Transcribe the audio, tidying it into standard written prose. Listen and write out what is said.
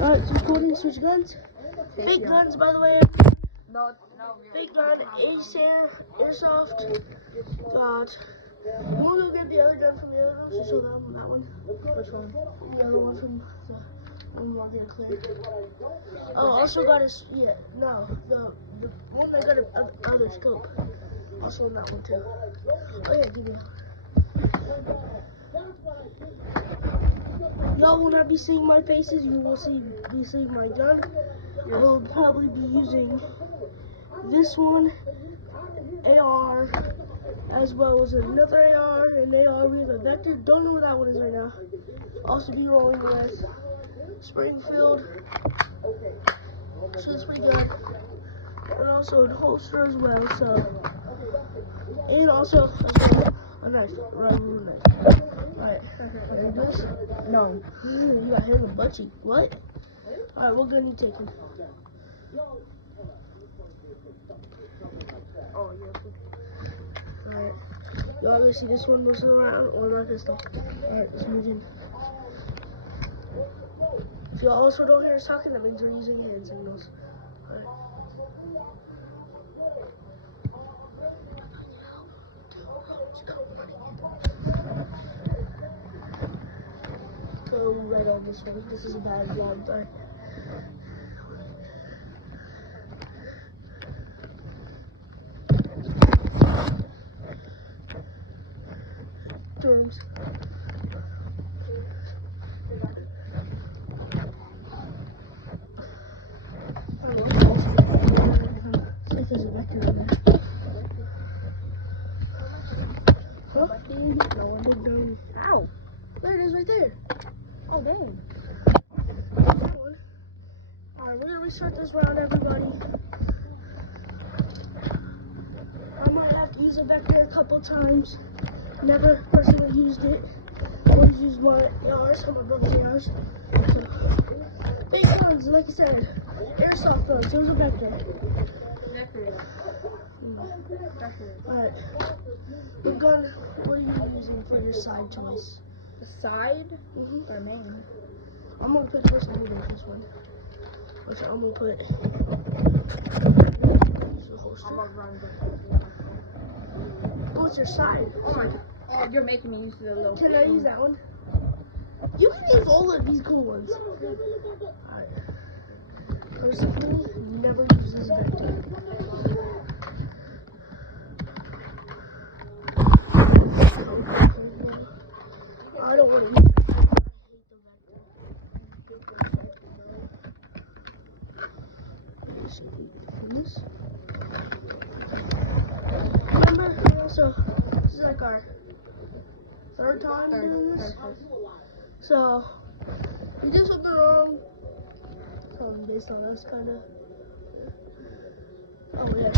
Alright, so recording, switch guns. Fake guns, by the way. No. Fake gun, airsoft. Got. You want to go get the other gun from the other room? Show them that one. Which one? The other one from the one we're getting clear. Oh, also got a the one that got a other scope. Also on that one too. Oh yeah, give me that. Y'all will not be seeing my faces. You will be seeing my gun. I will probably be using this one, AR, as well as another AR, and AR with a vector. Don't know where that one is right now. Also be rolling with Springfield, so it's pretty good. And also a holster as well, so. And also a knife, rifle knife. Alright, and this? No. You got hit in the butt cheek. What? Alright, what gun you taking? Oh, yeah. Alright. Y'all gonna see this one moving around or my pistol? Alright, let's move in. If y'all also don't hear us talking, that means we're using hand signals. Alright. Go right on this one. This is a bad vlog, sorry. Terms. See if there's a vector in there. Huh? Ow. There it is right there. Oh, dang. Alright, we're gonna restart this round, everybody. I might have to use a vector a couple times. Never personally used it. Always used my ARs on my brother's ARs. So, big guns, like I said. Airsoft guns, so it was a vector. Alright. What gun, what are you using for your side choice? The side? Or main? I'm gonna put first one in this one. Which I'm gonna put. Use the holster. I'm gonna run. What's your side? Oh, you're making me use the little. Can I use that one? You can use all of these cool ones. Alright. Personally, never use this vector. I don't want to use it. This. Remember, so this is like our third time doing this. So we did something wrong. Based on us, kind of. Oh, yeah.